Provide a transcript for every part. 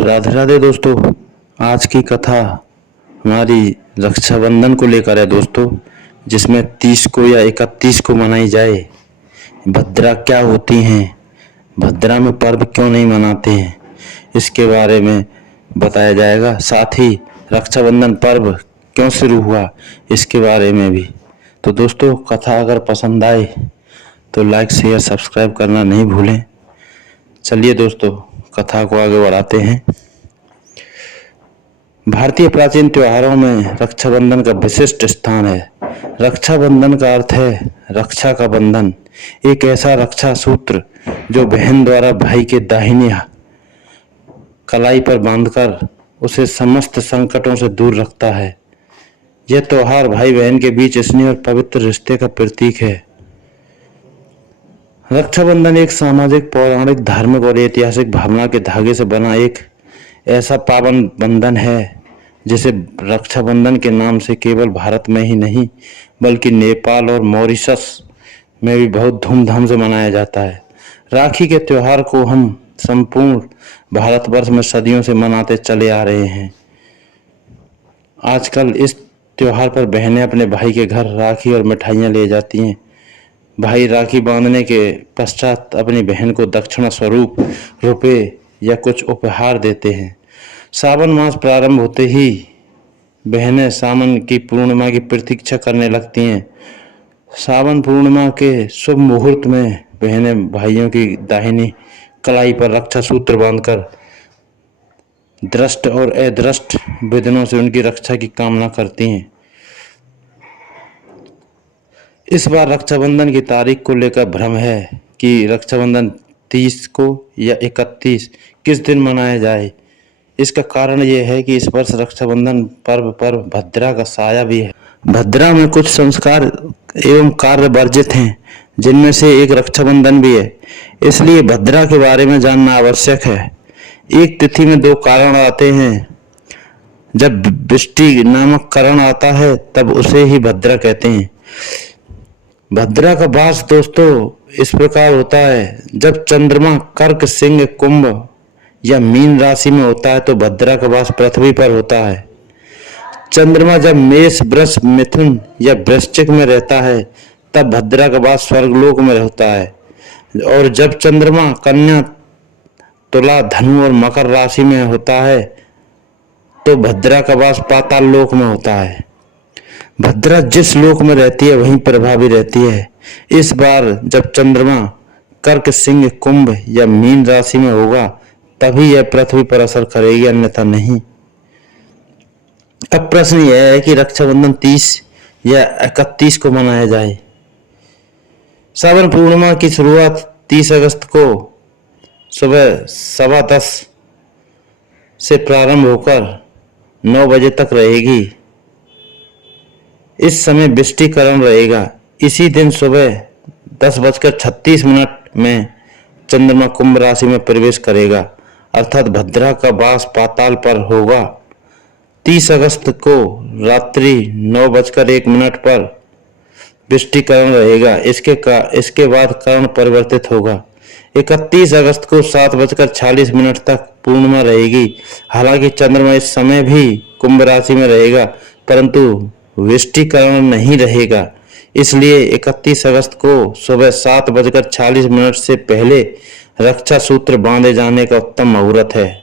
राधे राधे दोस्तों। आज की कथा हमारी रक्षाबंधन को लेकर है दोस्तों, जिसमें 30 को या 31 को मनाई जाए। भद्रा क्या होती हैं, भद्रा में पर्व क्यों नहीं मनाते हैं, इसके बारे में बताया जाएगा। साथ ही रक्षाबंधन पर्व क्यों शुरू हुआ, इसके बारे में भी। तो दोस्तों, कथा अगर पसंद आए तो लाइक शेयर सब्सक्राइब करना नहीं भूलें। चलिए दोस्तों, कथा को आगे बढ़ाते हैं। भारतीय प्राचीन त्योहारों में रक्षाबंधन का विशिष्ट स्थान है। रक्षाबंधन का अर्थ है रक्षा का बंधन, एक ऐसा रक्षा सूत्र जो बहन द्वारा भाई के दाहिनी कलाई पर बांधकर उसे समस्त संकटों से दूर रखता है। यह त्योहार भाई बहन के बीच स्नेह और पवित्र रिश्ते का प्रतीक है। रक्षाबंधन एक सामाजिक, पौराणिक, धार्मिक और ऐतिहासिक भावना के धागे से बना एक ऐसा पावन बंधन है जिसे रक्षाबंधन के नाम से केवल भारत में ही नहीं बल्कि नेपाल और मॉरिशस में भी बहुत धूमधाम से मनाया जाता है। राखी के त्योहार को हम संपूर्ण भारतवर्ष में सदियों से मनाते चले आ रहे हैं। आजकल इस त्योहार पर बहनें अपने भाई के घर राखी और मिठाइयाँ ले जाती हैं। भाई राखी बांधने के पश्चात अपनी बहन को दक्षिणा स्वरूप रुपए या कुछ उपहार देते हैं। सावन मास प्रारंभ होते ही बहनें सावन की पूर्णिमा की प्रतीक्षा करने लगती हैं। सावन पूर्णिमा के शुभ मुहूर्त में बहनें भाइयों की दाहिनी कलाई पर रक्षा सूत्र बांधकर दृष्ट और अदृष्ट विघ्नों से उनकी रक्षा की कामना करती हैं। इस बार रक्षाबंधन की तारीख को लेकर भ्रम है कि रक्षाबंधन 30 को या 31 किस दिन मनाया जाए। इसका कारण यह है कि इस वर्ष रक्षाबंधन पर्व पर भद्रा का साया भी है। भद्रा में कुछ संस्कार एवं कार्य वर्जित हैं, जिनमें से एक रक्षाबंधन भी है। इसलिए भद्रा के बारे में जानना आवश्यक है। एक तिथि में दो कारण आते हैं। जब वृष्टि नामक करण आता है तब उसे ही भद्रा कहते हैं। भद्रा का वास दोस्तों इस प्रकार होता है। जब चंद्रमा कर्क, सिंह, कुंभ या मीन राशि में होता है तो भद्रा का वास पृथ्वी पर होता है। चंद्रमा जब मेष, वृष, मिथुन या वृश्चिक में रहता है तब भद्रा का वास स्वर्गलोक में होता है। और जब चंद्रमा कन्या, तुला, धनु और मकर राशि में होता है तो भद्रा का वास पाताल लोक में होता है। भद्रा जिस लोक में रहती है वहीं प्रभावी रहती है। इस बार जब चंद्रमा कर्क, सिंह, कुंभ या मीन राशि में होगा तभी यह पृथ्वी पर असर करेगी, अन्यथा नहीं। अब प्रश्न यह है कि रक्षाबंधन 30 या 31 को मनाया जाए। सावन पूर्णिमा की शुरुआत 30 अगस्त को सुबह 10:15 से प्रारंभ होकर 9 बजे तक रहेगी। इस समय वृष्टिकरण रहेगा। इसी दिन सुबह 10:36 में चंद्रमा कुंभ राशि में प्रवेश करेगा, अर्थात भद्रा का वास पाताल पर होगा। 30 अगस्त को रात्रि 9:01 पर वृष्टिकरण रहेगा। इसके बाद करण परिवर्तित होगा। 31 अगस्त को 7:46 तक पूर्णिमा रहेगी। हालांकि चंद्रमा इस समय भी कुंभ राशि में रहेगा परंतु वृष्टिकरण नहीं रहेगा। इसलिए 31 अगस्त को सुबह 7:46 से पहले रक्षा सूत्र बांधे जाने का उत्तम मुहूर्त है।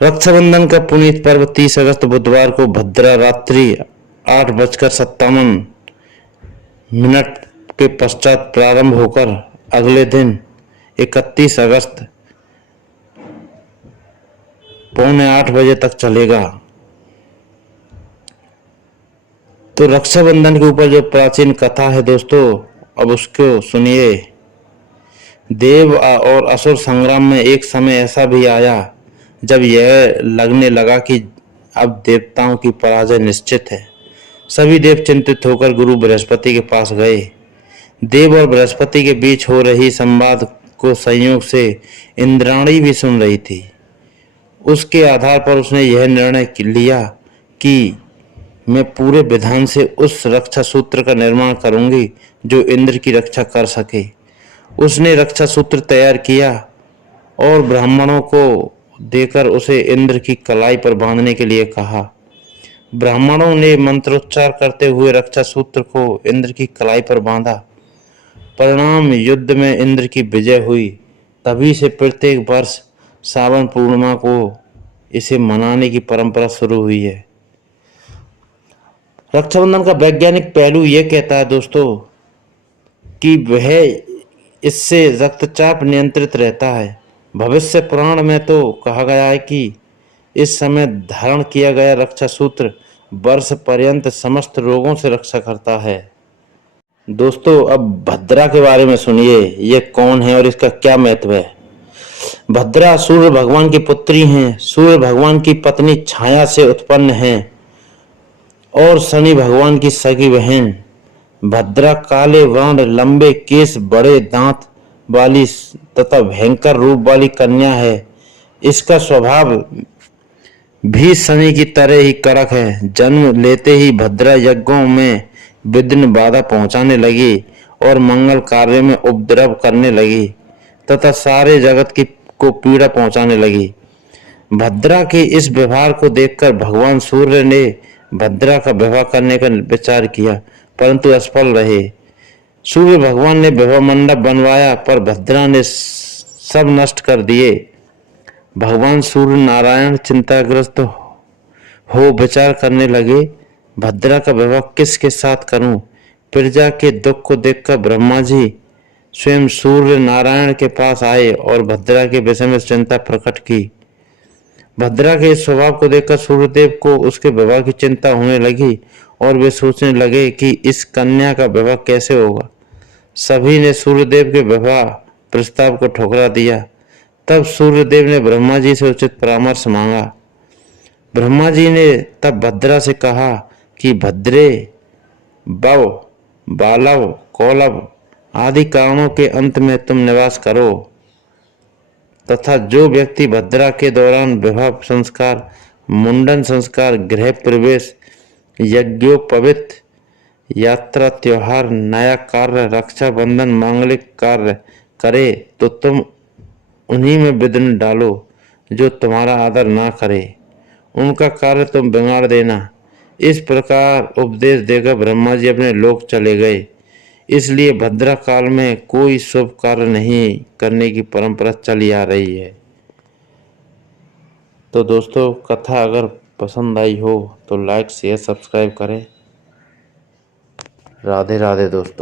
रक्षाबंधन का पुनीत पर्व 30 अगस्त बुधवार को भद्रा रात्रि 8:57 के पश्चात प्रारंभ होकर अगले दिन 31 अगस्त 7:45 बजे तक चलेगा। तो रक्षाबंधन के ऊपर जो प्राचीन कथा है दोस्तों, अब उसको सुनिए। देव और असुर संग्राम में एक समय ऐसा भी आया जब यह लगने लगा कि अब देवताओं की पराजय निश्चित है। सभी देव चिंतित होकर गुरु बृहस्पति के पास गए। देव और बृहस्पति के बीच हो रही संवाद को संयोग से इंद्राणी भी सुन रही थी। उसके आधार पर उसने यह निर्णय लिया कि मैं पूरे विधान से उस रक्षा सूत्र का निर्माण करूंगी जो इंद्र की रक्षा कर सके। उसने रक्षा सूत्र तैयार किया और ब्राह्मणों को देकर उसे इंद्र की कलाई पर बांधने के लिए कहा। ब्राह्मणों ने मंत्रोच्चार करते हुए रक्षा सूत्र को इंद्र की कलाई पर बांधा। परिणाम युद्ध में इंद्र की विजय हुई। तभी से प्रत्येक वर्ष श्रावण पूर्णिमा को इसे मनाने की परंपरा शुरू हुई है। रक्षाबंधन का वैज्ञानिक पहलू यह कहता है दोस्तों कि वह इससे रक्तचाप नियंत्रित रहता है। भविष्य पुराण में तो कहा गया है कि इस समय धारण किया गया रक्षा सूत्र वर्ष पर्यंत समस्त रोगों से रक्षा करता है। दोस्तों अब भद्रा के बारे में सुनिए, ये कौन है और इसका क्या महत्व है। भद्रा सूर्य भगवान की पुत्री हैं। सूर्य भगवान की पत्नी छाया से उत्पन्न हैं और शनि भगवान की सगी बहन। भद्रा काले वर्ण, लंबे केस, बड़े दांत वाली तथा भयंकर रूप वाली कन्या है। इसका स्वभाव भी शनि की तरह ही कड़क है। जन्म लेते ही भद्रा यज्ञों में विघ्न बाधा पहुंचाने लगी और मंगल कार्य में उपद्रव करने लगी तथा सारे जगत को पीड़ा पहुंचाने लगी। भद्रा के इस व्यवहार को देखकर भगवान सूर्य ने भद्रा का विवाह करने का विचार किया, परंतु असफल रहे। सूर्य भगवान ने विवाह मंडप बनवाया पर भद्रा ने सब नष्ट कर दिए। भगवान सूर्य नारायण चिंताग्रस्त हो विचार करने लगे, भद्रा का विवाह किसके साथ करूं। प्रजा के दुख को देखकर ब्रह्मा जी स्वयं सूर्य नारायण के पास आए और भद्रा के विषय में चिंता प्रकट की। भद्रा के इस स्वभाव को देखकर सूर्यदेव को उसके विवाह की चिंता होने लगी और वे सोचने लगे कि इस कन्या का विवाह कैसे होगा। सभी ने सूर्यदेव के विवाह प्रस्ताव को ठुकरा दिया। तब सूर्यदेव ने ब्रह्मा जी से उचित परामर्श मांगा। ब्रह्मा जी ने तब भद्रा से कहा कि भद्रे, बव, बालव, कौलव आदि कारणों के अंत में तुम निवास करो तथा जो व्यक्ति भद्रा के दौरान विवाह संस्कार, मुंडन संस्कार, गृह प्रवेश, यज्ञोपवीत, यात्रा, त्योहार, नया कार्य, रक्षाबंधन, मांगलिक कार्य करे तो तुम उन्हीं में विघ्न डालो। जो तुम्हारा आदर ना करे उनका कार्य तुम बिगाड़ देना। इस प्रकार उपदेश देकर ब्रह्मा जी अपने लोक चले गए। इसलिए भद्रा काल में कोई शुभ कार्य नहीं करने की परंपरा चली आ रही है। तो दोस्तों कथा अगर पसंद आई हो तो लाइक शेयर सब्सक्राइब करें। राधे राधे दोस्तों।